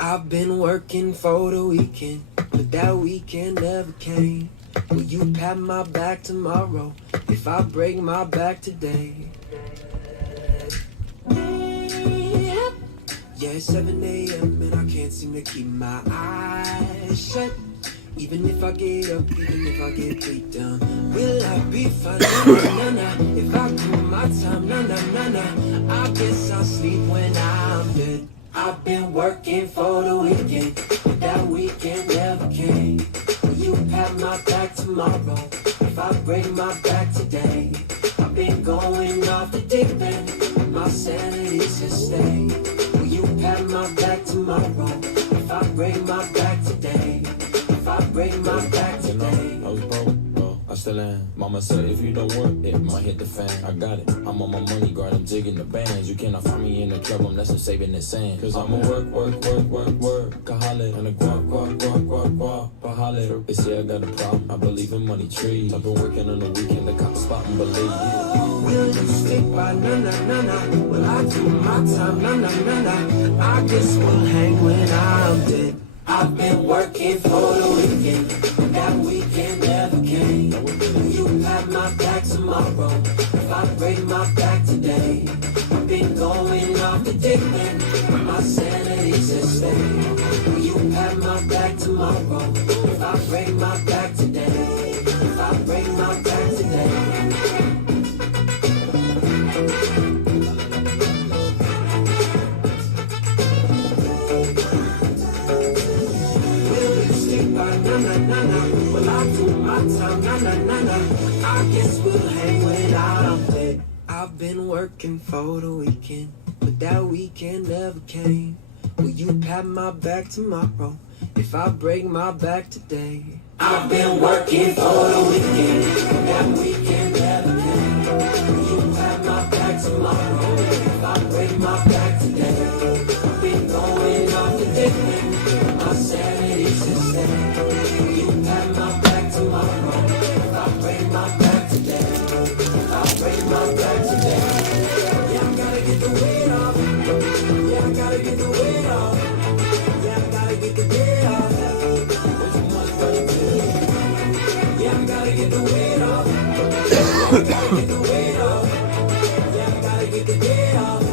I've been working for the weekend, but that weekend never came. Will you pat my back tomorrow if I break my back today? Yeah, it's 7 a.m. and I can't seem to keep my eyes shut. Even if I get up, even if I get beat down, will I be fine? Nah, nah, nah. If I do my time, nah, nah, nah, nah. I guess I'll sleep when I'm dead. I've been working for the weekend, but that weekend never came. Will you pat my back tomorrow if I break my back today? I've been going off the deep end, my sanity's at stake. Will you pat my back tomorrow if I break my back today? If I break my back today. I was broke, well, I still am. Mama said if you don't work, it might hit the fan. I got it, I'm on my money guard, I'm jigging the bands. You cannot find me in the club unless I'm saving the sand. Cause I'ma work, kahale. And a guap, bahale. They say I got a problem, I believe in money trees. I've been working on the weekend, the cop spot and believe it. Will you stick by? Nah, nah, nah, nah. Will I do my time? Nah, nah, nah, nah. I guess we'll hang when I'm dead. I've been working for the weekend, but that weekend never came. Will you pat my back tomorrow if I break my back today? I've been going off the deep end, my sanity's at stake. Will you pat my back tomorrow if I break my back today? If I break my back today? Well, I do my time, nah, nah, nah, nah. I guess we'll hang when I'm dead. I've been working for the weekend, but that weekend never came. Will you pat my back tomorrow if I break my back today? I've been working for the weekend, but that weekend never came. Will you pat my back tomorrow if I break my back today? I've been going off the deep end, my sanity's at stake. Tomorrow, if I break my back today, if I break my back today, yeah, I gotta get the weight off. Yeah, I gotta get the weight off. Yeah, I gotta get the weight off. What you want for the team? Yeah, I gotta get the weight off. Yeah, I gotta get the weight off. Yeah, I gotta get the weight off.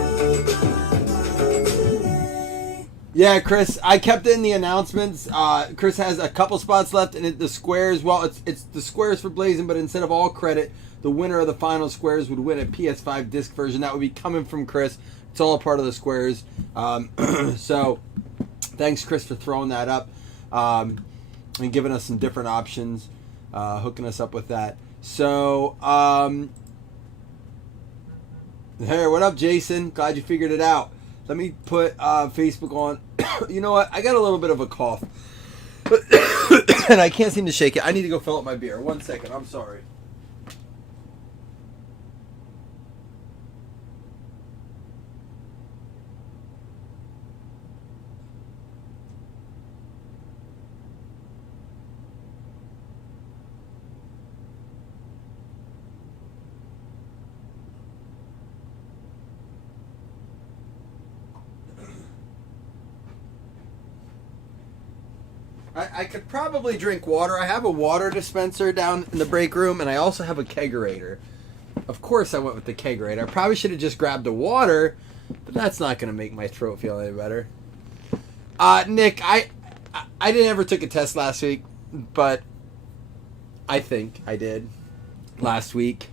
Yeah, Chris, I kept it in the announcements. Chris has a couple spots left, and the squares, well, it's the squares for Blazing, but instead of all credit, the winner of the final squares would win a PS5 disc version. That would be coming from Chris. It's all a part of the squares. So, thanks, Chris, for throwing that up and giving us some different options, hooking us up with that. So, hey, what up, Jason? Glad you figured it out. Let me put Facebook on. You know what? I got a little bit of a cough. And I can't seem to shake it. I need to go fill up my beer. 1 second. I'm sorry. I could probably drink water. I have a water dispenser down in the break room, and I also have a kegerator. Of course I went with the kegerator. I probably should have just grabbed the water, but that's not going to make my throat feel any better. Nick, I didn't ever took a test last week, but I think I did last week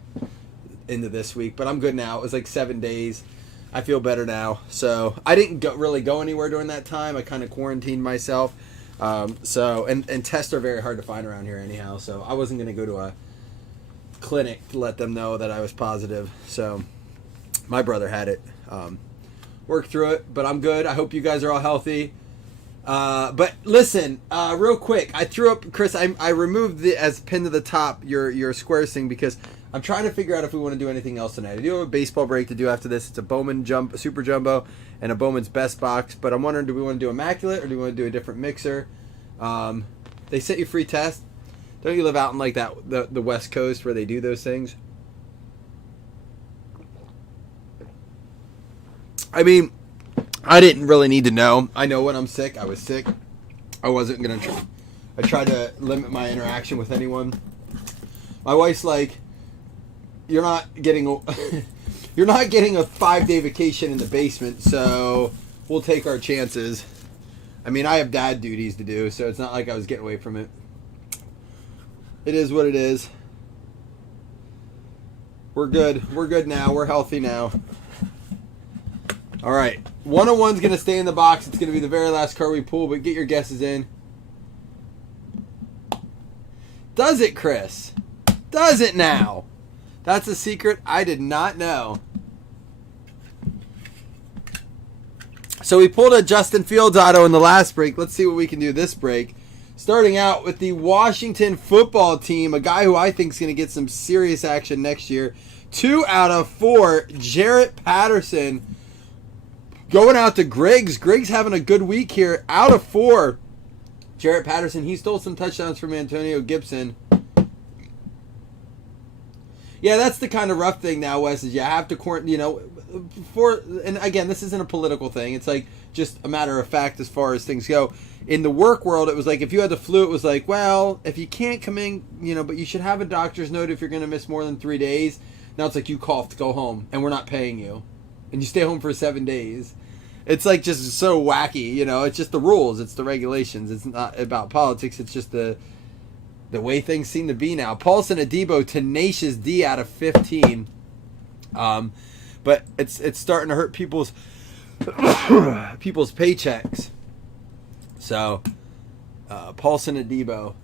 into this week, but I'm good now. It was like 7 days. I feel better now. So I didn't really go anywhere during that time. I kind of quarantined myself. And tests are very hard to find around here anyhow, so I wasn't going to go to a clinic to let them know that I was positive. So my brother had it. Worked through it, but I'm good. I hope you guys are all healthy. But listen, real quick, I threw up, Chris, I removed the, as pinned to the top, your squares thing, because I'm trying to figure out if we want to do anything else tonight. I do have a baseball break to do after this. It's a Bowman Super Jumbo and a Bowman's Best Box. But I'm wondering, do we want to do Immaculate or do we want to do a different mixer? They set you free test. Don't you live out in like that the West Coast where they do those things? I mean, I didn't really need to know. I know when I'm sick. I was sick. I wasn't going to try. I tried to limit my interaction with anyone. My wife's like, you're not getting a 5-day vacation in the basement, so we'll take our chances. I mean, I have dad duties to do, so it's not like I was getting away from it. It is what it is. We're good. We're good now. We're healthy now. All right. 101's going to stay in the box. It's going to be the very last card we pull, but get your guesses in. Does it, Chris? Does it now? That's a secret I did not know. So we pulled a Justin Fields auto in the last break. Let's see what we can do this break. Starting out with the Washington football team, a guy who I think is going to get some serious action next year. 2 out of 4, Jarrett Patterson. Going out to Griggs. Griggs having a good week here. Out of 4, Jarrett Patterson. He stole some touchdowns from Antonio Gibson. Yeah, that's the kind of rough thing now, Wes, is you have to quarantine, and again, this isn't a political thing. It's like just a matter of fact as far as things go. In the work world, it was like if you had the flu, it was like, well, if you can't come in, but you should have a doctor's note if you're going to miss more than 3 days. Now it's like you coughed, go home, and we're not paying you. And you stay home for 7 days. It's like just so wacky, it's just the rules, it's the regulations. It's not about politics, it's just the way things seem to be now. Paulson Adebo, tenacious D out of 15. But it's starting to hurt people's paychecks. So, Paulson Adebo.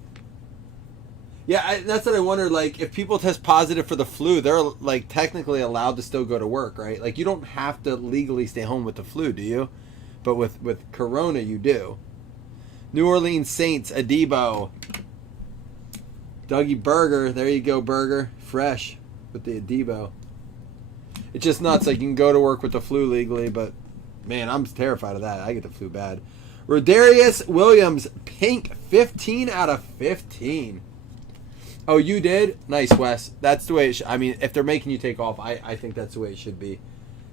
Yeah, that's what I wonder. Like, if people test positive for the flu, they're like technically allowed to still go to work, right? Like, you don't have to legally stay home with the flu, do you? But with Corona, you do. New Orleans Saints, Adebo. Dougie Burger, there you go, Burger. Fresh with the Adebo. It's just nuts. Like, you can go to work with the flu legally, but, man, I'm terrified of that. I get the flu bad. Rodarius Williams, pink, 15 out of 15. Oh, you did? Nice, Wes. That's the way it should. I mean, if they're making you take off, I think that's the way it should be.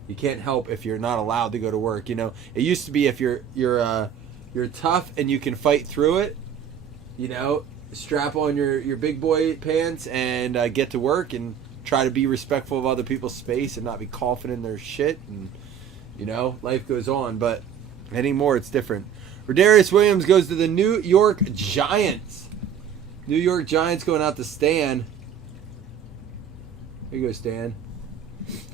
You can't help if you're not allowed to go to work. It used to be if you're tough and you can fight through it, strap on your big boy pants and get to work and try to be respectful of other people's space and not be coughing in their shit, and life goes on. But anymore, it's different. Rodarius Williams goes to the New York Giants. New York Giants going out to Stan. Here you go, Stan.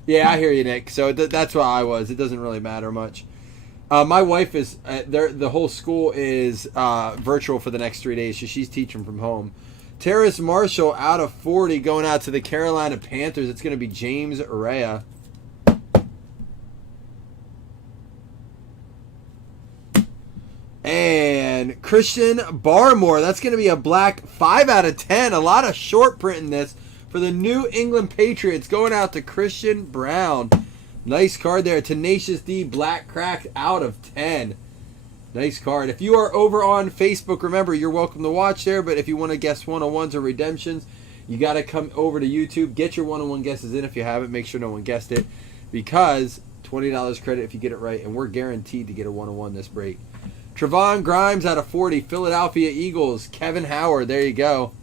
Yeah, I hear you, Nick. So that's why I was. It doesn't really matter much. My wife is there. The whole school is virtual for the next 3 days, so she's teaching from home. Terrace Marshall out of 40 going out to the Carolina Panthers. It's going to be James Araya. And Christian Barmore. That's going to be a black 5 out of 10. A lot of short print in this for the New England Patriots. Going out to Christian Brown. Nice card there. Tenacious D, black cracked out of 10. Nice card. If you are over on Facebook, remember, you're welcome to watch there. But if you want to guess 101s or redemptions, you got to come over to YouTube. Get your 101 guesses in if you haven't. Make sure no one guessed it. Because $20 credit if you get it right. And we're guaranteed to get a 101 this break. Trevon Grimes out of 40. Philadelphia Eagles. Kevin Howard. There you go.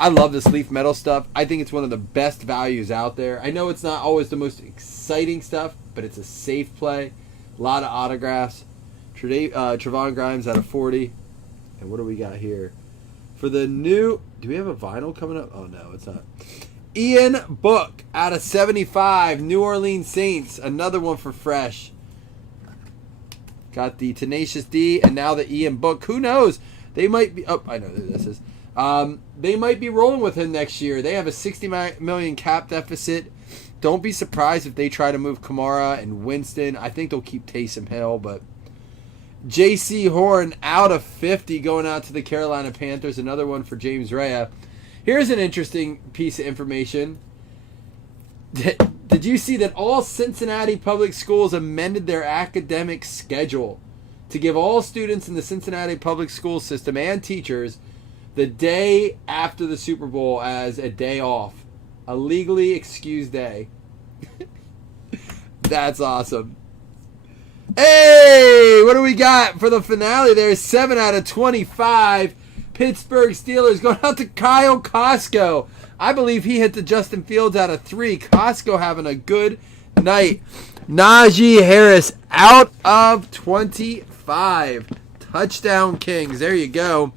I love this leaf metal stuff. I think it's one of the best values out there. I know it's not always the most exciting stuff, but it's a safe play. A lot of autographs. Trevon Grimes out of 40. And what do we got here? For the new... Do we have a vinyl coming up? Oh, no, it's not. Ian Book out of 75. New Orleans Saints. Another one for Fresh. Got the Tenacious D and now the Ian Book. Who knows? They might be... Oh, I know who this is. They might be rolling with him next year. They have a $60 million cap deficit. Don't be surprised if they try to move Kamara and Winston. I think they'll keep Taysom Hill, but J.C. Horn out of 50 going out to the Carolina Panthers. Another one for James Rhea. Here's an interesting piece of information. Did you see that all Cincinnati public schools amended their academic schedule to give all students in the Cincinnati public school system and teachers the day after the Super Bowl as a day off? A legally excused day. That's awesome. Hey, what do we got for the finale there? 7 out of 25. Pittsburgh Steelers going out to Kyle Costco. I believe he hit the Justin Fields out of 3. Costco having a good night. Najee Harris out of 25. Touchdown Kings. There you go.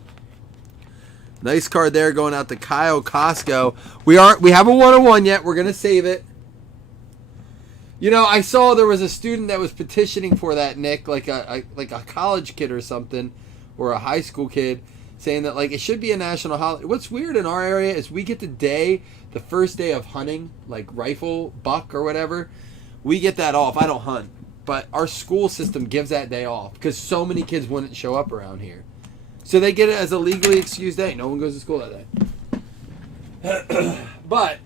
Nice card there going out to Kyle Costco. We have a 101 yet. We're going to save it. You know, I saw there was a student that was petitioning for that, Nick, like a college kid or something, or a high school kid, saying that like it should be a national holiday. What's weird in our area is we get the first day of hunting, like rifle, buck, or whatever. We get that off. I don't hunt, but our school system gives that day off because so many kids wouldn't show up around here, so they get it as a legally excused day. No one goes to school that day. But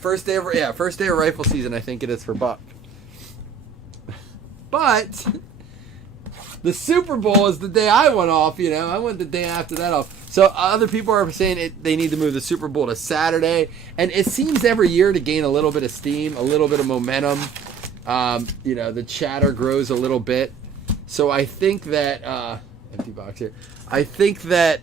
first day of rifle season, I think it is for buck. But the Super Bowl is the day I went off. You know, I went the day after that off. So other people are saying they need to move the Super Bowl to Saturday, and it seems every year to gain a little bit of steam, a little bit of momentum. You know, the chatter grows a little bit. So I think that empty box here. I think that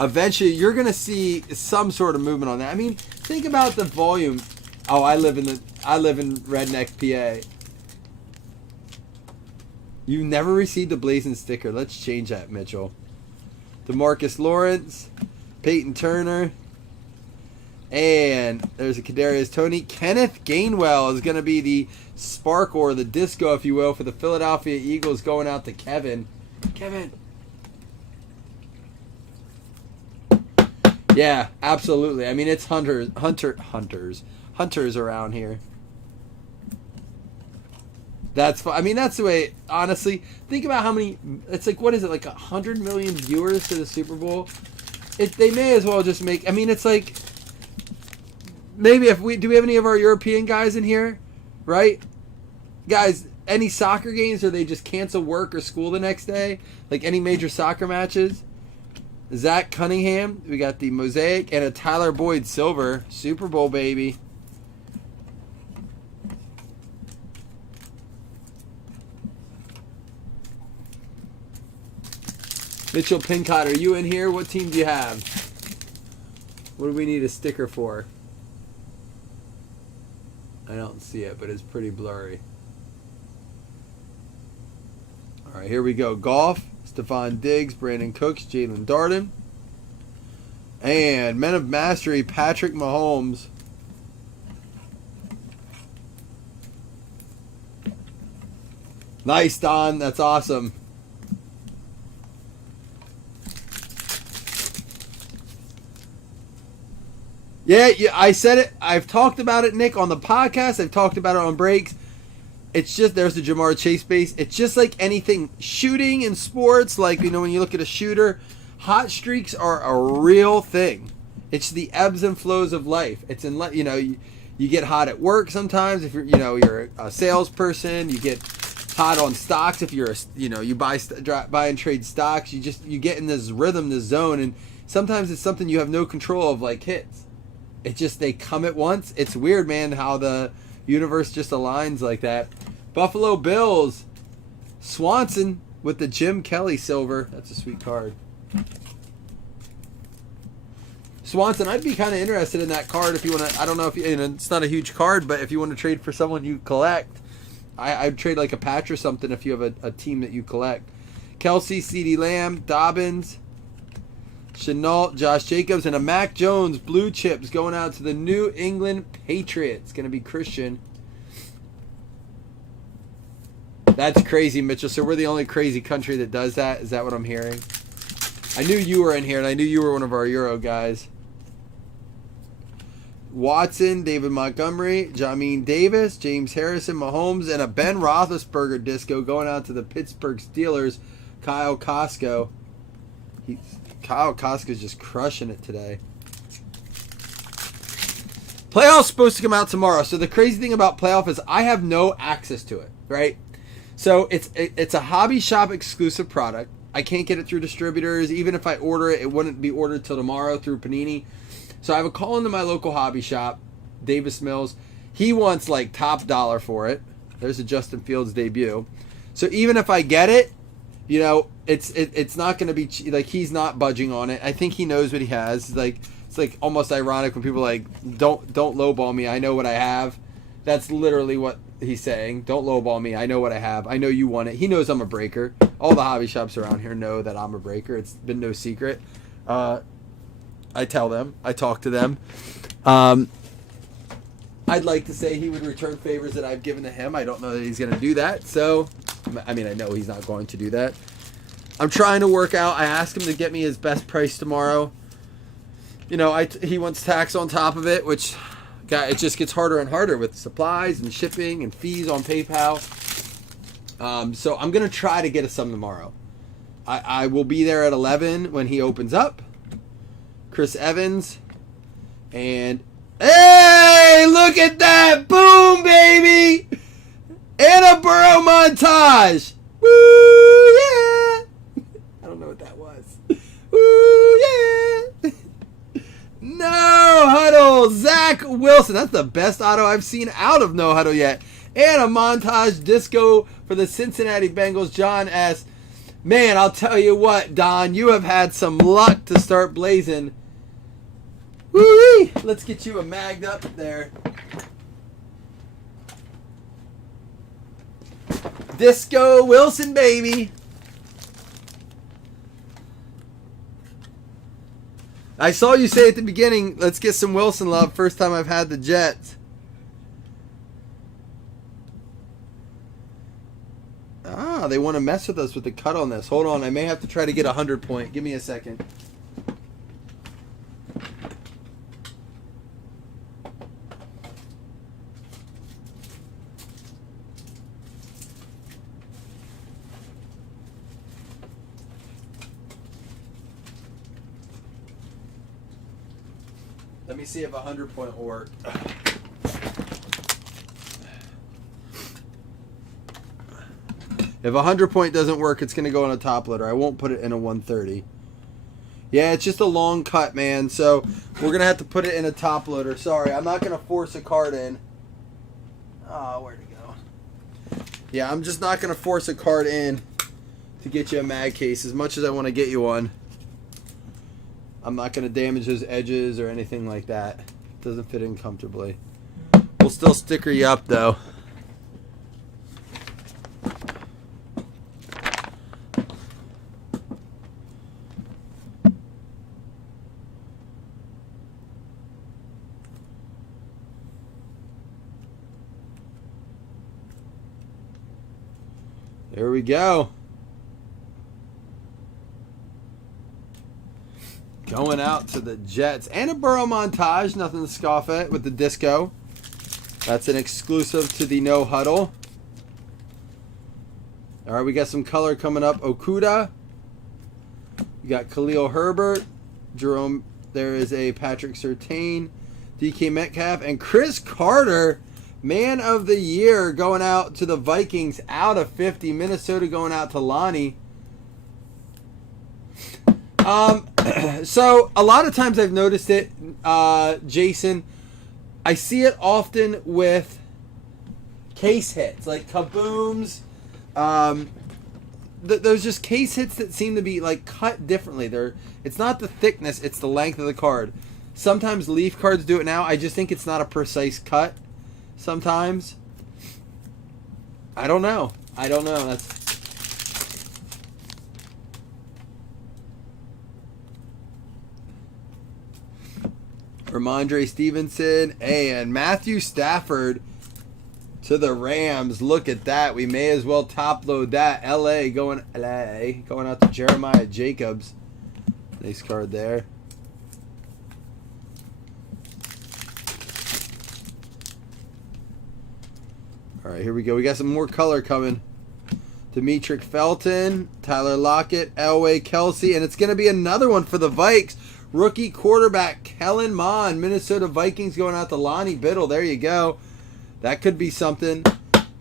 eventually you're going to see some sort of movement on that. I mean, think about the volume. Oh, I live in Redneck, PA. You never received a Blazing sticker. Let's change that, Mitchell. DeMarcus Lawrence, Peyton Turner, and there's a Kadarius Toney. Kenneth Gainwell is going to be the spark or the disco, if you will, for the Philadelphia Eagles, going out to Kevin. Kevin. Yeah, absolutely. I mean, it's hunters around here. That's fun. I mean, that's the way. Honestly, think about how many. It's like, what is it? Like 100 million viewers to the Super Bowl. They may as well just make. I mean, it's like maybe do we have any of our European guys in here, right? Guys, any soccer games, or they just cancel work or school the next day? Like any major soccer matches? Zach Cunningham, we got the Mosaic, and a Tyler Boyd Silver. Super Bowl, baby. Mitchell Pincott, are you in here? What team do you have? What do we need a sticker for? I don't see it, but it's pretty blurry. All right, here we go. Golf. Stephon Diggs, Brandon Cooks, Jalen Darden. And Men of Mastery, Patrick Mahomes. Nice, Don. That's awesome. Yeah, I said it. I've talked about it, Nick, on the podcast. I've talked about it on breaks. It's just, there's the Jamar Chase base. It's just like anything shooting in sports. Like, you know, when you look at a shooter, hot streaks are a real thing. It's the ebbs and flows of life. It's in, you know, you get hot at work sometimes. If you're a salesperson, you get hot on stocks. If you're you buy and trade stocks, you get in this rhythm, this zone, and sometimes it's something you have no control of, like hits. It just, they come at once. It's weird, man, how the universe just aligns like that. Buffalo Bills, Swanson with the Jim Kelly silver. That's a sweet card. Swanson, I'd be kind of interested in that card if you want to. I don't know if it's not a huge card, but if you want to trade for someone you collect, I'd trade like a patch or something if you have a team that you collect. Kelsey, CeeDee Lamb, Dobbins, Chenault, Josh Jacobs, and a Mac Jones blue chips going out to the New England Patriots. Going to be Christian. That's crazy, Mitchell. So we're the only crazy country that does that? Is that what I'm hearing? I knew you were in here, and I knew you were one of our Euro guys. Watson, David Montgomery, Jamin Davis, James Harrison, Mahomes, and a Ben Roethlisberger disco going out to the Pittsburgh Steelers, Kyle Costco. Kyle Costco's just crushing it today. Playoff's supposed to come out tomorrow. So the crazy thing about playoff is I have no access to it, right? So it's a hobby shop exclusive product. I can't get it through distributors. Even if I order it, it wouldn't be ordered till tomorrow through Panini. So I have a call into my local hobby shop, Davis Mills. He wants like top dollar for it. There's a Justin Fields debut. So even if I get it, you know, it's not going to be like he's not budging on it. I think he knows what he has. It's like almost ironic when people are like don't lowball me. I know what I have. That's literally what he's saying. Don't lowball me. I know what I have. I know you want it. He knows I'm a breaker. All the hobby shops around here know that I'm a breaker. It's been no secret. I tell them. I talk to them. I'd like to say he would return favors that I've given to him. I don't know that he's going to do that. So, I mean, I know he's not going to do that. I'm trying to work out. I asked him to get me his best price tomorrow. You know, he wants tax on top of it, which, it just gets harder and harder with supplies and shipping and fees on PayPal. So I'm going to try to get us some tomorrow. I will be there at 11 when he opens up. Chris Evans. And, hey, look at that. Boom, baby. And a Burrow montage. Woo, yeah. I don't know what that was. Woo, yeah. No Huddle. Zach Wilson. That's the best auto I've seen out of No Huddle yet. And a montage disco for the Cincinnati Bengals. John S. Man, I'll tell you what, Don. You have had some luck to start blazing. Woo-wee. Let's get you a magged up there. Disco Wilson, baby. I saw you say at the beginning, let's get some Wilson love. First time I've had the Jets. Ah, they want to mess with us with the cut on this. Hold on, I may have to try to get a 100-point. Give me a second. Let me see if a 100-point will work. If a 100-point doesn't work, it's going to go on a top loader. I won't put it in a 130. Yeah, it's just a long cut, man. So we're going to have to put it in a top loader. Sorry, I'm not going to force a card in. Oh, where'd it go? Yeah, I'm just not going to force a card in to get you a mag case. As much as I want to get you one, I'm not going to damage those edges or anything like that. It doesn't fit in comfortably. We'll still sticker you up, though. There we go. Going out to the Jets. And a Burrow montage. Nothing to scoff at with the disco. That's an exclusive to the No Huddle. All right, we got some color coming up. Okuda. We got Khalil Herbert. Jerome. There is a Patrick Surtain. DK Metcalf. And Chris Carter. Man of the year going out to the Vikings out of 50. Minnesota going out to Lonnie. So a lot of times I've noticed it, Jason. I see it often with case hits, like kabooms. Those just case hits that seem to be like cut differently. It's not the thickness, it's the length of the card. Sometimes Leaf cards do it now. I just think it's not a precise cut. Sometimes. I don't know. That's Ramondre Stevenson and Matthew Stafford to the Rams. Look at that. We may as well top load that. LA going out to Jeremiah Jacobs. Nice card there. All right, here we go. We got some more color coming. Demetric Felton, Tyler Lockett, Elway Kelsey, and it's going to be another one for the Vikes. Rookie quarterback Kellen Mond, Minnesota Vikings going out to Lonnie Biddle. There you go. That could be something.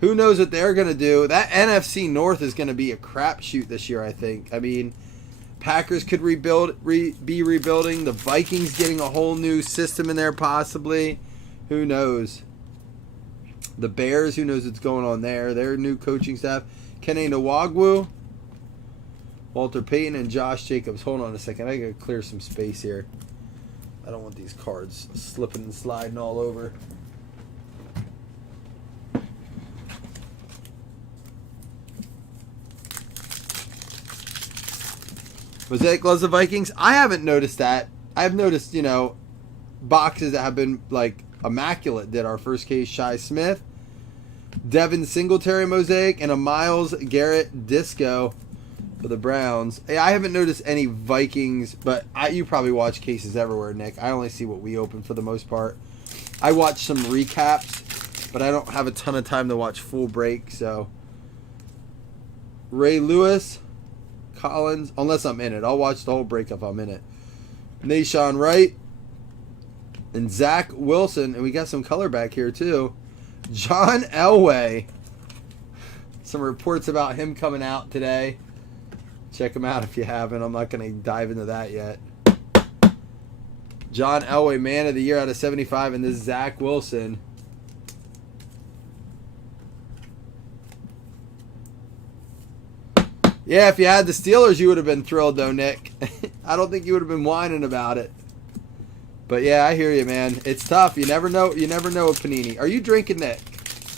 Who knows what they're going to do? That NFC North is going to be a crapshoot this year, I think. I mean, Packers could be rebuilding. The Vikings getting a whole new system in there possibly. Who knows? The Bears, who knows what's going on there? Their new coaching staff. Kenny Nwagwu, Walter Payton, and Josh Jacobs. Hold on a second. I gotta clear some space here. I don't want these cards slipping and sliding all over. Mosaic loves the Vikings. I haven't noticed that. I've noticed, boxes that have been like immaculate. Did our first case Shi Smith, Devin Singletary Mosaic, and a Myles Garrett Disco for the Browns. Hey, I haven't noticed any Vikings, but you probably watch cases everywhere, Nick. I only see what we open for the most part. I watch some recaps, but I don't have a ton of time to watch full break. So Ray Lewis, Collins, unless I'm in it. I'll watch the whole break if I'm in it. Nashawn Wright and Zach Wilson, and we got some color back here too. John Elway. Some reports about him coming out today. Check him out if you haven't. I'm not going to dive into that yet. John Elway, man of the year out of 75, and this is Zach Wilson. Yeah, if you had the Steelers, you would have been thrilled, though, Nick. I don't think you would have been whining about it. But yeah, I hear you, man. It's tough. You never know. You never know with Panini. Are you drinking, Nick?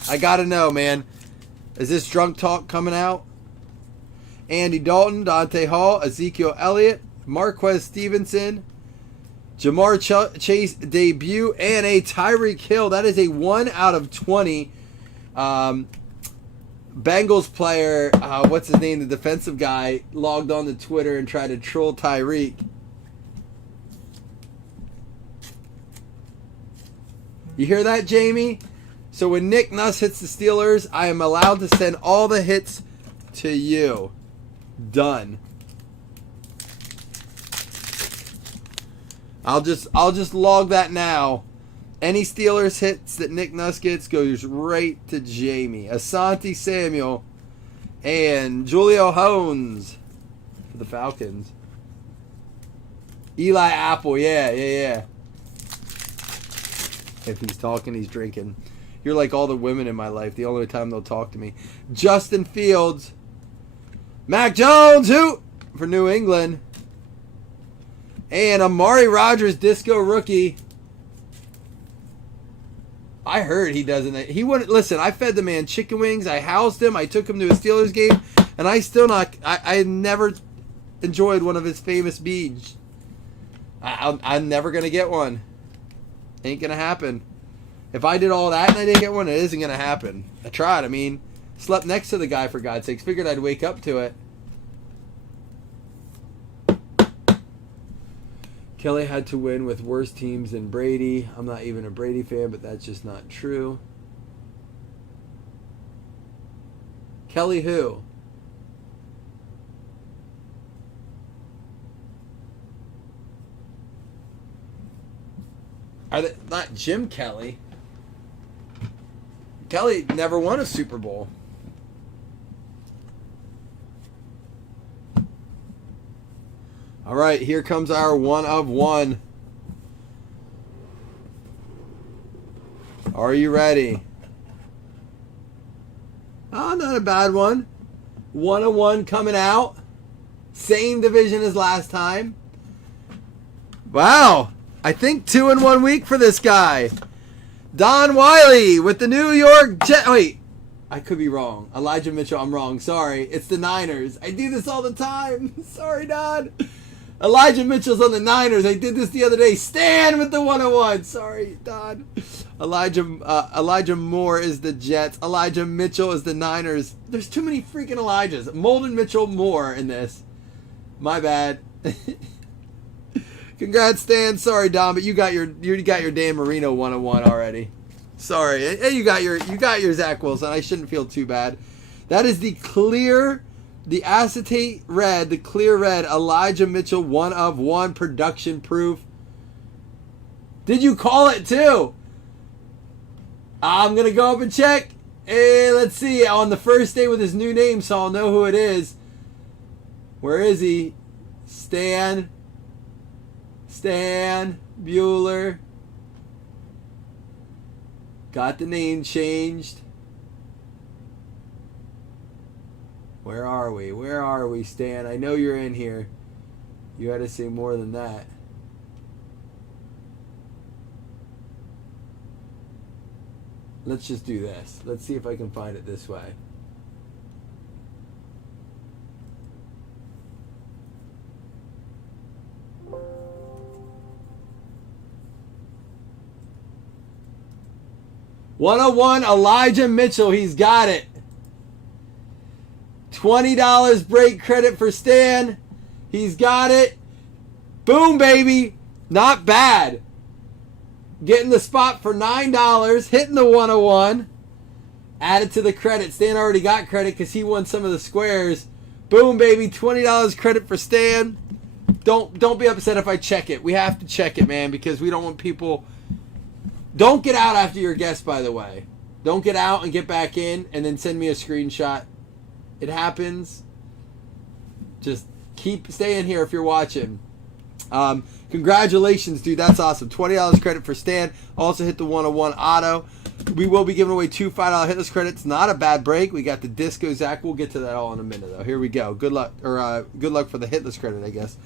I gotta know, man. Is this drunk talk coming out? Andy Dalton, Dante Hall, Ezekiel Elliott, Marquez Stevenson, Jamar Chase debut, and a Tyreek Hill. That is a 1 out of 20. Bengals player, what's his name, the defensive guy, logged on to Twitter and tried to troll Tyreek. You hear that, Jamie? So when Nick Nuss hits the Steelers, I am allowed to send all the hits to you. Done. I'll just log that now. Any Steelers hits that Nick Nuss gets goes right to Jamie. Asante Samuel and Julio Jones for the Falcons. Eli Apple, yeah. If he's talking, he's drinking. You're like all the women in my life. The only time they'll talk to me. Justin Fields. Mac Jones, who? For New England. And Amari Rodgers, disco rookie. I heard he doesn't. He wouldn't listen. I fed the man chicken wings. I housed him. I took him to a Steelers game, and I never enjoyed one of his famous beads. I'm never gonna get one. Ain't gonna happen. If I did all that and I didn't get one, it isn't gonna happen. I tried. I mean, slept next to the guy for God's sakes. Figured I'd wake up to it. Kelly had to win with worse teams than Brady. I'm not even a Brady fan, but that's just not true. Kelly who? Are they not Jim Kelly? Kelly never won a Super Bowl. All right, here comes our 1 of 1. Are you ready? Oh, not a bad one. 1 of 1 coming out. Same division as last time. Wow. I think 2 in 1 week for this guy. Don Wiley with the New York Jets. Wait, I could be wrong. Elijah Mitchell, I'm wrong. Sorry. It's the Niners. I do this all the time. Sorry, Don. Elijah Mitchell's on the Niners. I did this the other day. Stan with the 101. Sorry, Don. Elijah Moore is the Jets. Elijah Mitchell is the Niners. There's too many freaking Elijahs. Molden Mitchell Moore in this. My bad. Congrats, Stan. Sorry, Don, but you got your Dan Marino 101 already. Sorry. Hey, you got your Zach Wilson. I shouldn't feel too bad. That is the acetate red, the clear red, Elijah Mitchell 1 of 1 production proof. Did you call it too? I'm going to go up and check. Hey, let's see. On the first day with his new name, so I'll know who it is. Where is he? Stan Bueller. Got the name changed. Where are we? Where are we, Stan? I know you're in here. You had to say more than that. Let's just do this. Let's see if I can find it this way. $101 Elijah Mitchell. He's got it. $20 break credit for Stan. He's got it. Boom, baby. Not bad. Getting the spot for $9. Hitting the 101. Added to the credit. Stan already got credit because he won some of the squares. Boom, baby. $20 credit for Stan. Don't be upset if I check it. We have to check it, man, because we don't want people... Don't get out after your guess, by the way. Don't get out and get back in and then send me a screenshot. It happens. Just stay in here if you're watching. Congratulations, dude. That's awesome. $20 credit for Stan. Also hit the 101 auto. We will be giving away 2 $5 hitless credits. Not a bad break. We got the disco Zach. We'll get to that all in a minute, though. Here we go. Good luck, or good luck for the hitless credit, I guess.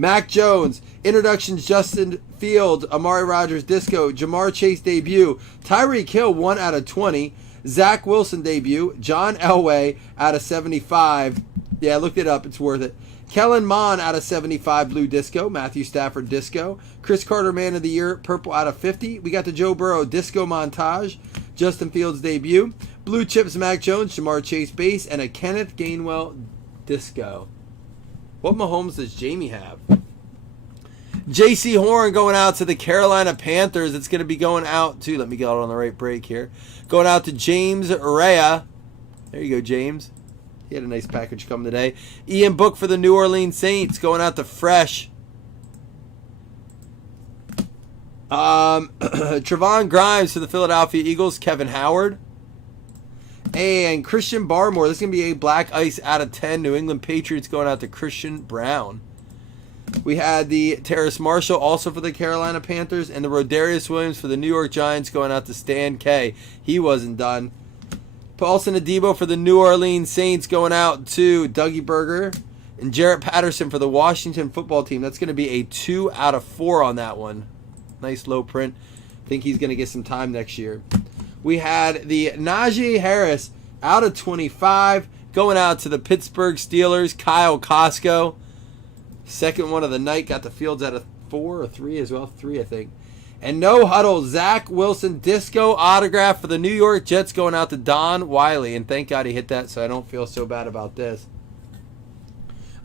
Mac Jones, introductions, Justin Fields, Amari Rogers, disco, Jamar Chase debut, Tyreek Hill 1 out of 20, Zach Wilson debut, John Elway out of 75. Yeah, I looked it up. It's worth it. Kellen Mond out of 75, blue disco, Matthew Stafford disco, Chris Carter man of the year, purple out of 50. We got the Joe Burrow disco montage, Justin Fields debut, blue chips Mac Jones, Jamar Chase base, and a Kenneth Gainwell disco. What Mahomes does Jamie have? J.C. Horn going out to the Carolina Panthers. It's going to be going out to, let me get it on the right break here. Going out to James Rea. There you go, James. He had a nice package come today. Ian Book for the New Orleans Saints. Going out to Fresh. Trevon Grimes for the Philadelphia Eagles. Kevin Howard. And Christian Barmore. This is going to be a black ice out of 10. New England Patriots going out to Christian Brown. We had the Terrace Marshall also for the Carolina Panthers. And the Rodarius Williams for the New York Giants going out to Stan K. He wasn't done. Paulson Adebo for the New Orleans Saints going out to Dougie Berger. And Jarrett Patterson for the Washington football team. That's going to be a 2 out of 4 on that one. Nice low print. I think he's going to get some time next year. We had the Najee Harris out of 25 going out to the Pittsburgh Steelers. Kyle Costco. Second one of the night. Got the Fields out of 4 or 3 as well. 3, I think. And no huddle. Zach Wilson disco autograph for the New York Jets going out to Don Wiley. And thank God he hit that so I don't feel so bad about this.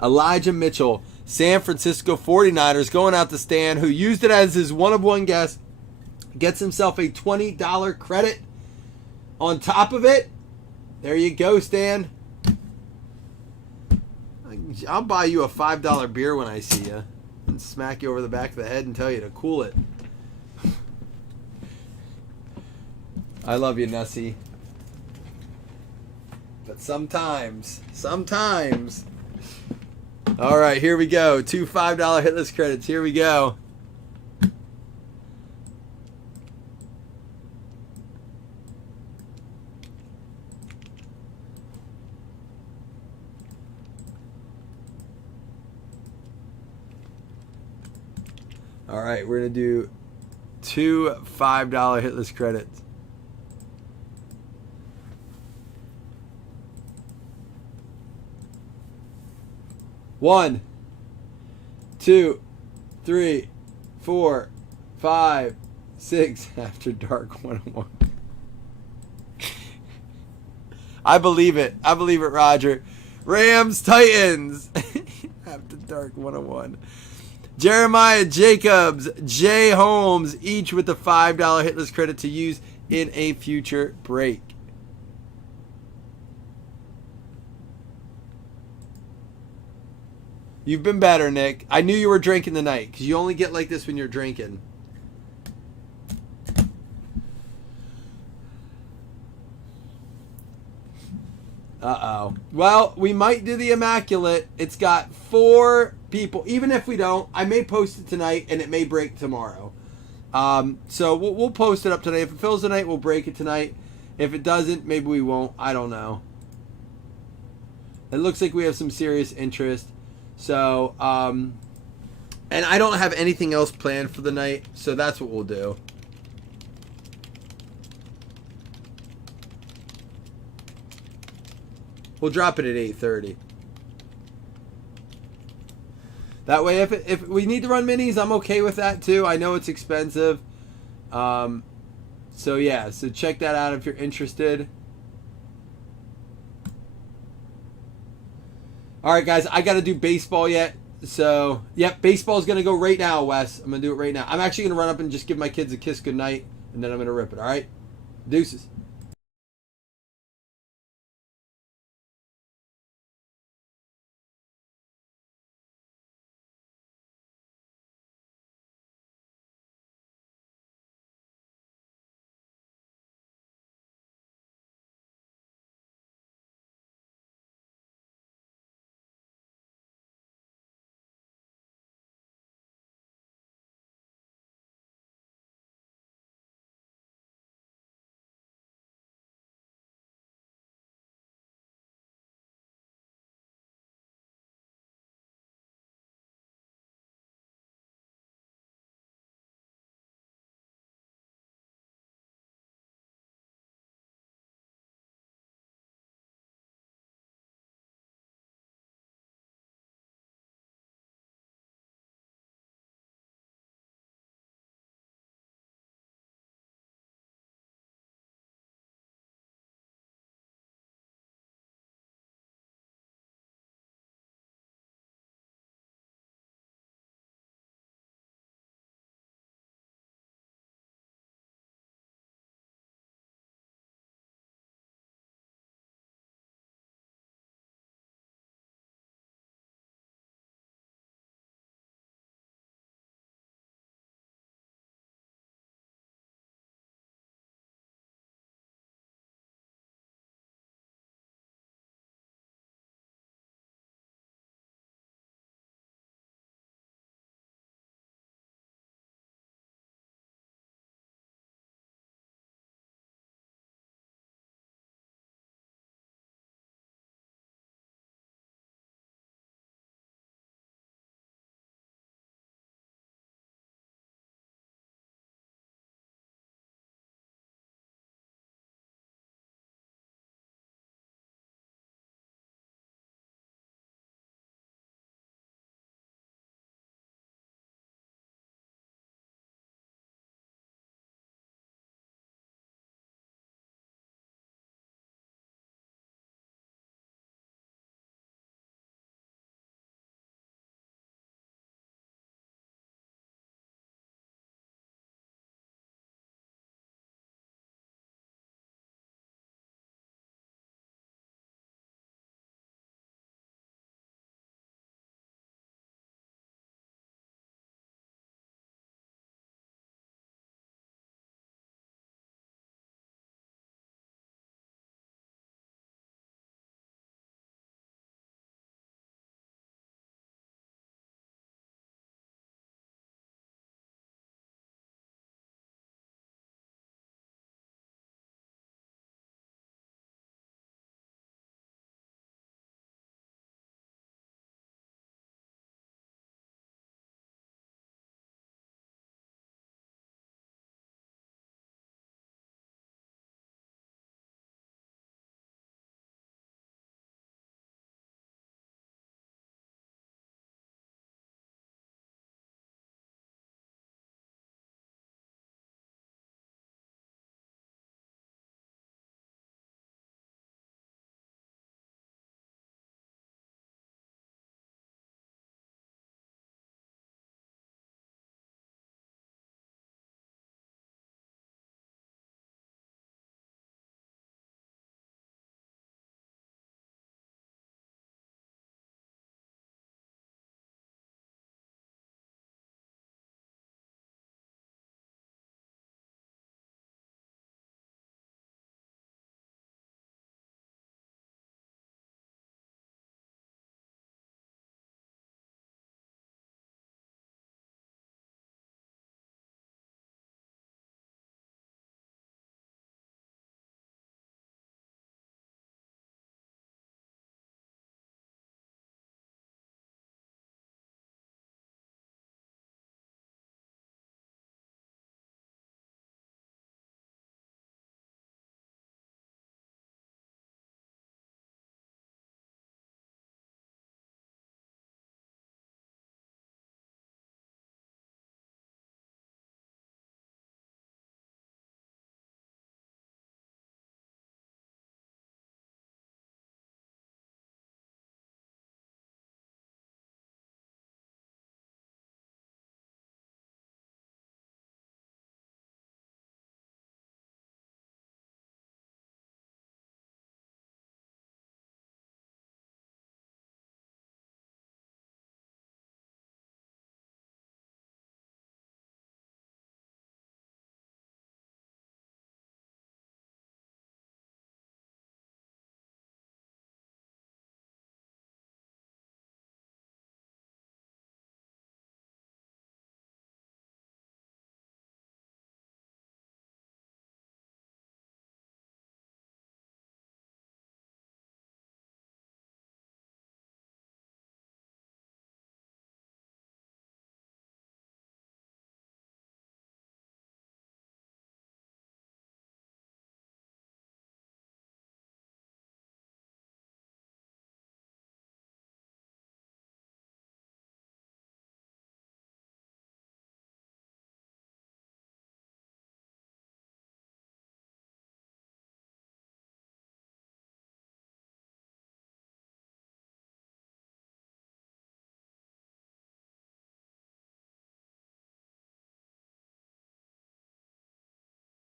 Elijah Mitchell. San Francisco 49ers going out to Stan, who used it as his one-of-one guess. Gets himself a $20 credit on top of it. There you go, Stan. I'll buy you a $5 beer when I see you and smack you over the back of the head and tell you to cool it. I love you, Nessie. But sometimes. All right, here we go. 2 $5 hitless credits. Here we go. All right, we're going to do 2 $5 hitless credits. One, 2, 3, 4, 5, 6. After Dark 101. I believe it. I believe it, Roger. Rams, Titans. After Dark 101. Jeremiah Jacobs, Jay Holmes, each with the $5 hitless credit to use in a future break. You've been better, Nick. I knew you were drinking tonight because you only get like this when you're drinking. Uh-oh. Well, we might do the Immaculate. It's got 4 people. Even if we don't, I may post it tonight and it may break tomorrow. So we'll post it up tonight. If it fills tonight, we'll break it tonight. If it doesn't, maybe we won't. I don't know. It looks like we have some serious interest. So, and I don't have anything else planned for the night, so that's what we'll do. We'll drop it at 8:30. That way, if we need to run minis, I'm okay with that too. I know it's expensive. So yeah, so check that out if you're interested. All right, guys, I got to do baseball yet. So, yep, baseball's going to go right now, Wes. I'm going to do it right now. I'm actually going to run up and just give my kids a kiss goodnight, and then I'm going to rip it, all right? Deuces.